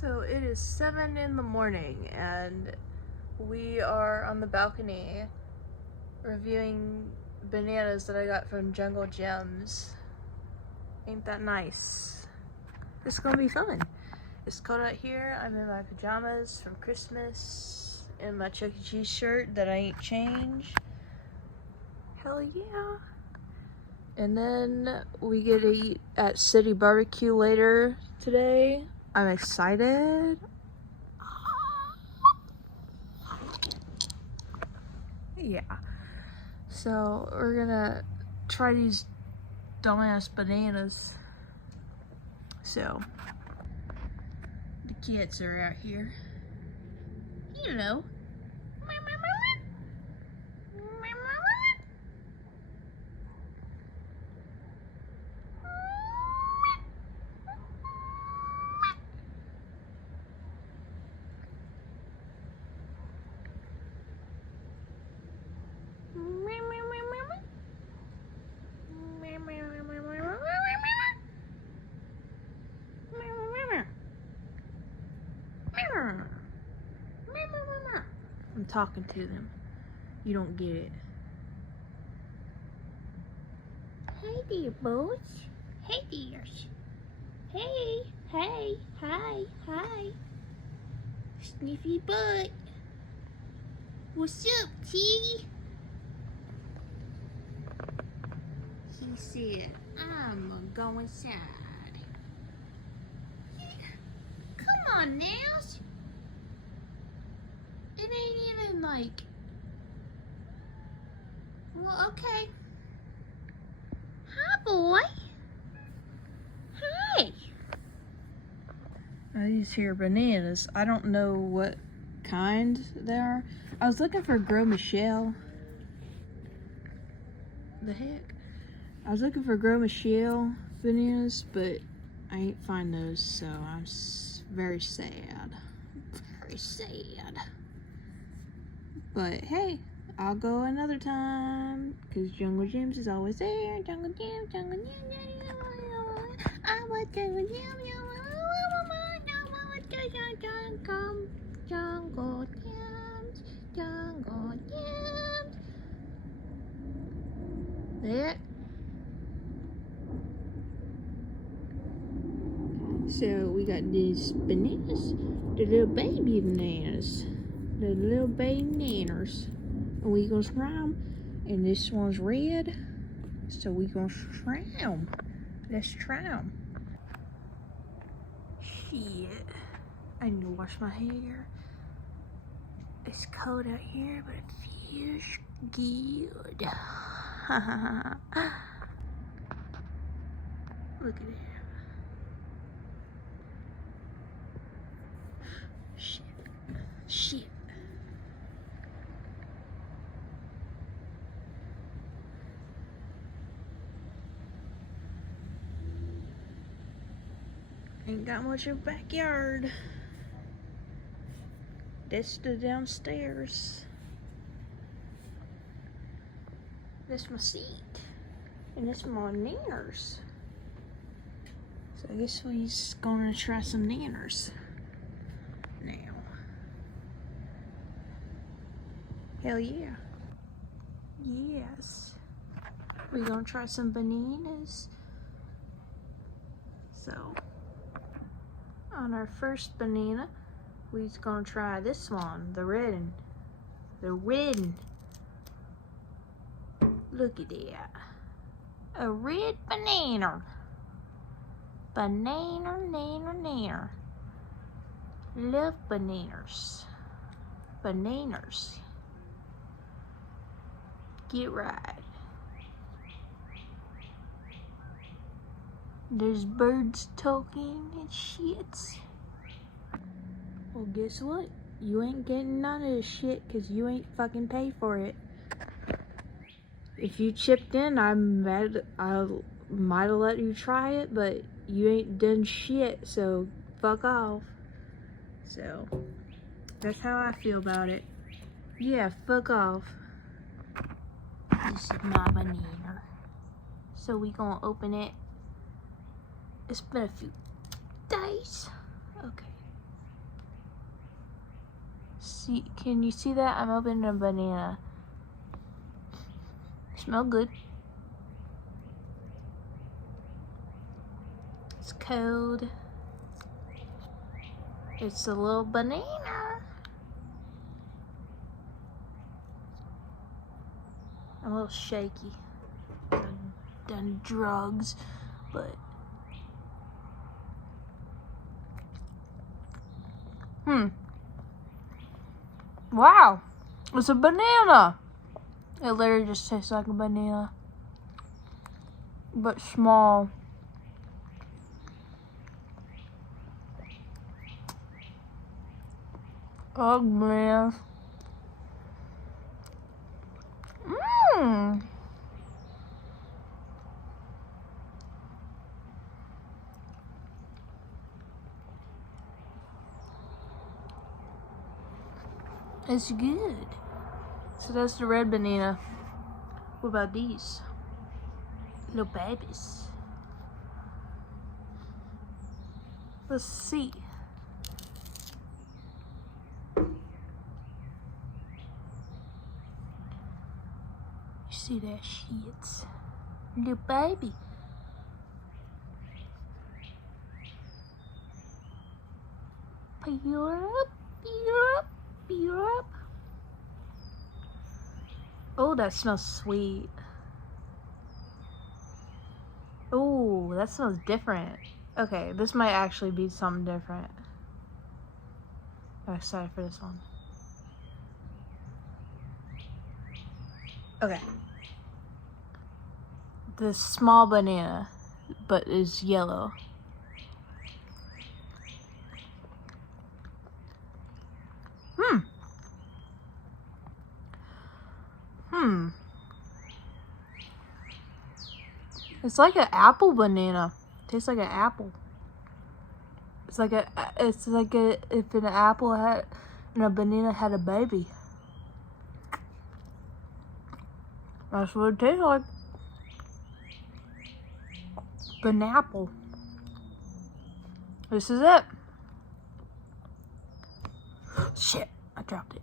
So it is 7 in the morning and we are on the balcony reviewing bananas that I got from Jungle Gems. Ain't that nice? It's gonna be fun. It's cold out here. I'm in my pajamas from Christmas and my Chuck E. Cheese shirt that I ain't changed. Hell yeah. And then we get to eat at City Barbecue later today. I'm excited. Yeah. So we're gonna try these dumbass bananas. So the kids are out here. You know. I'm talking to them. You don't get it. Hey there, boys. Hey dears. Hey, hey, hi, hi. Sniffy butt. What's up, Tiggy? He said, I'm gonna go inside. Come on, Nails. It ain't even like... Well, okay. Hi, boy. Hi. These here bananas, I don't know what kind they are. I was looking for Gros Michel. The heck? I was looking for Gros Michel bananas, but I ain't find those, so I'm very sad. Very sad. But hey, I'll go another time, because Jungle Gems is always there. Jungle Gems, Jungle Gems, I was Jungle Gems, Jungle Gems, Jungle Gems. There. So we got these bananas, the little baby bananas, the little baby bananas, and we gonna try them. And this one's red, so we gonna try them. Let's try them. Shit, I need to wash my hair. It's cold out here, but it feels good. Look at it. Shit. Ain't got much of a backyard. That's the downstairs. That's my seat. And that's my nanners. So I guess we're gonna try some nanners now. Hell yeah. Yes. We're gonna try some bananas. So, on our first banana, we're gonna try this one, the red one. The red one. Look at that. A red banana. Banana. Love bananas. Bananas. Get right. There's birds talking and shit. Well, guess what? You ain't getting none of this shit because you ain't fucking paid for it. If you chipped in, I might have let you try it, but you ain't done shit, so fuck off. So, that's how I feel about it. Yeah, fuck off. This is my banana. So we gonna open it. It's been a few days. Okay. Can you see that? I'm opening a banana. Smell good. It's cold. It's a little banana. I'm a little shaky. Done drugs, but wow, it's a banana. It literally just tastes like a banana, but small. Oh man. It's good. So that's the red banana. What about these? Little babies. Let's see. You see that shit? Little baby. Peel up, peel up, peel up. Oh, that smells sweet. Oh, that smells different. Okay, this might actually be something different. I'm excited for this one. Okay. The small banana, but is yellow. It's like an apple banana. Tastes like an apple. It's like if an apple had and a banana had a baby. That's what it tastes like. Banapple. This is it. Shit, I dropped it.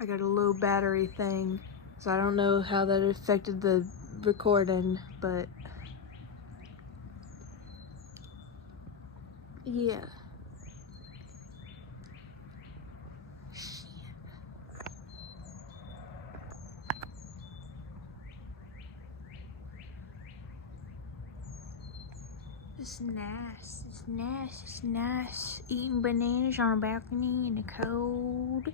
I got a low battery thing, so I don't know how that affected the recording, but yeah. It's nice, it's nice, it's nice. Eating bananas on a balcony in the cold.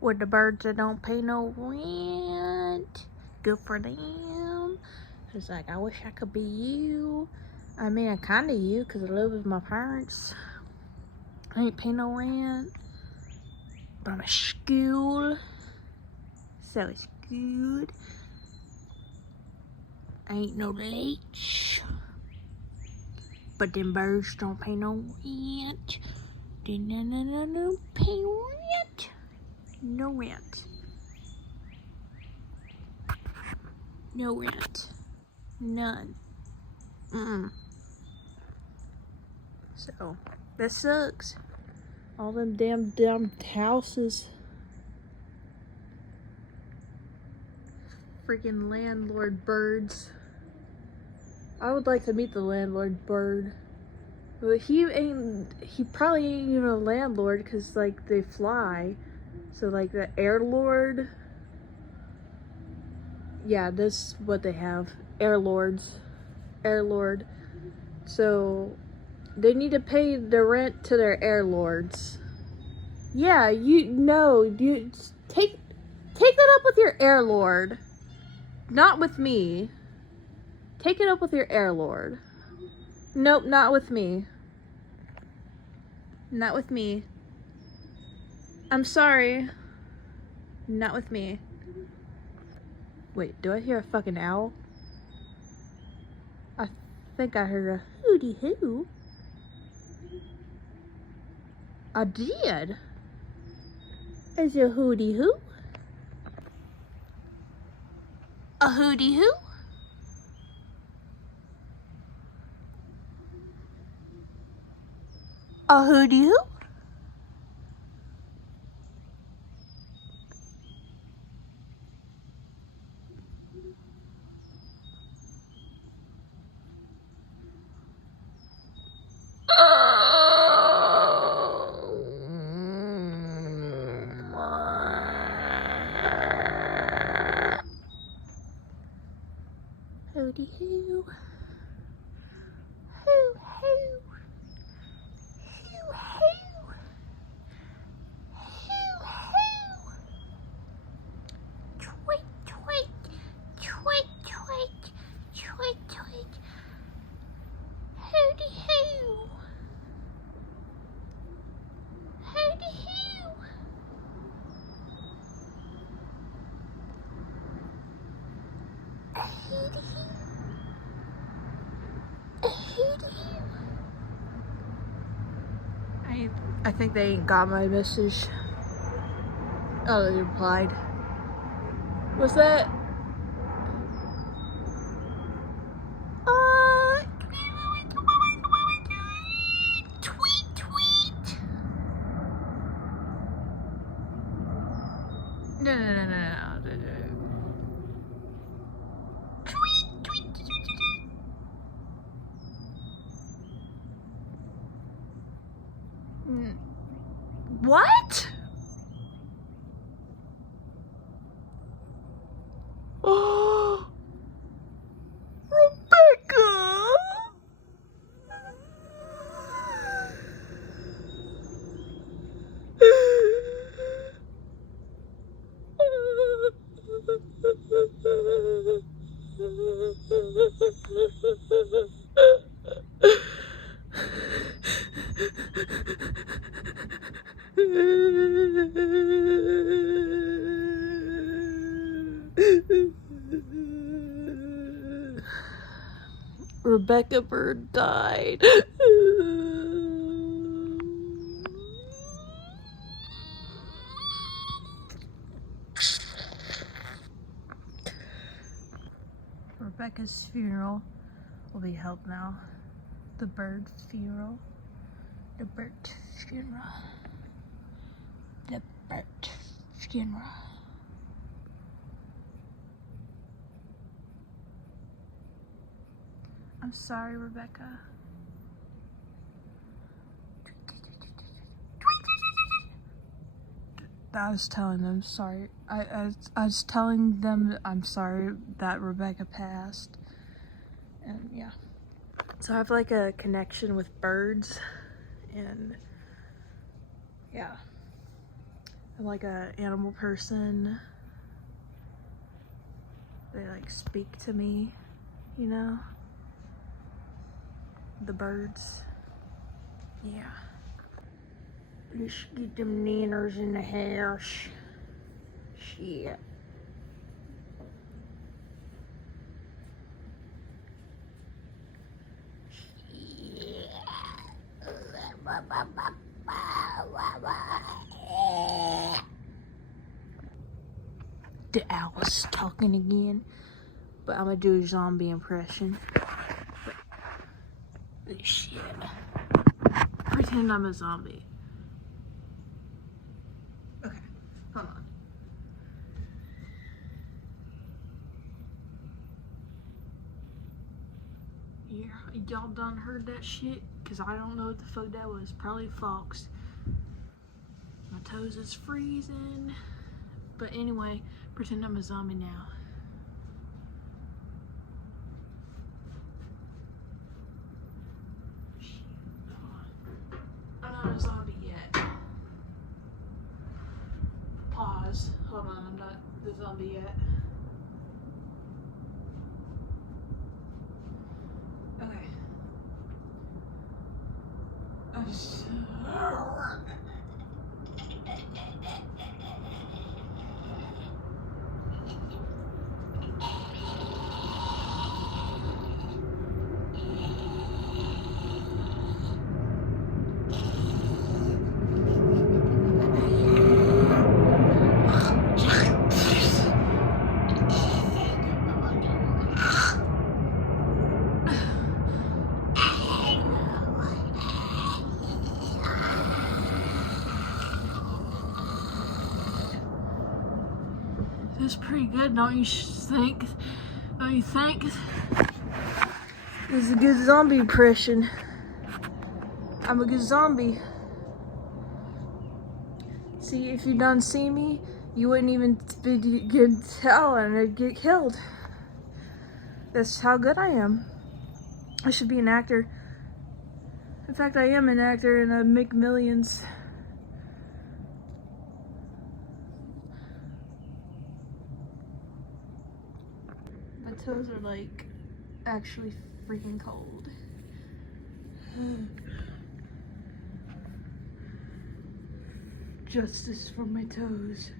With the birds that don't pay no rent. Good for them. It's like, I wish I could be you. I mean, I kinda you, because I live with my parents. I ain't pay no rent. But I'm at school. So it's good. I ain't no late. But them birds don't pay no rent. They no pay rent. No rent. No rent. None. So, that sucks. All them damn houses. Freaking landlord birds. I would like to meet the landlord bird. But he probably ain't even a landlord because, like, they fly. So, like, the air lord. Yeah, that's what they have. Air lords. Air lord. So, they need to pay the rent to their air lords. Yeah, you take that up with your air lord. Not with me. Take it up with your air lord. Nope, not with me. Not with me. I'm sorry. Not with me. Wait, do I hear a fucking owl? I think I heard a hooty hoo. I did. Is it a hooty hoo? A hooty hoo? A hooty hoo? Hooty hoo. Hoo hoo. Hoo hoo. Hoo hoo. Tweet tweet. Tweet tweet. Tweet tweet. Hooty hoo. Hooty hoo. Hooty hoo. I think they ain't got my message. Oh, they replied. What's that? Tweet, tweet. No. Tweet, tweet, tweet. What? Oh, Rebecca! Rebecca Bird died. Rebecca's funeral will be held now. The bird funeral. The bird funeral. The bird funeral. I'm sorry, Rebecca. I was telling them sorry. I was telling them I'm sorry that Rebecca passed. And yeah. So I have like a connection with birds, and yeah. I'm like a animal person. They like speak to me, you know? The birds. Yeah. Let's get them nanners in the house. Shit. The owl's talking again, but I'm gonna do a zombie impression. Shit. Pretend I'm a zombie. Okay, hold on. Yeah, y'all done heard that shit? Cause I don't know what the fuck that was. Probably a fox. My toes is freezing. But anyway, pretend I'm a zombie now. I'm not a zombie yet. Pause. Hold on, I'm not the zombie yet. Okay. It's pretty good, don't you think? Don't you think? This is a good zombie impression. I'm a good zombie. See, if you don't see me, you wouldn't even get tell and I'd get killed. That's how good I am. I should be an actor. In fact, I am an actor and I make millions. My toes are like actually freaking cold. Justice for my toes.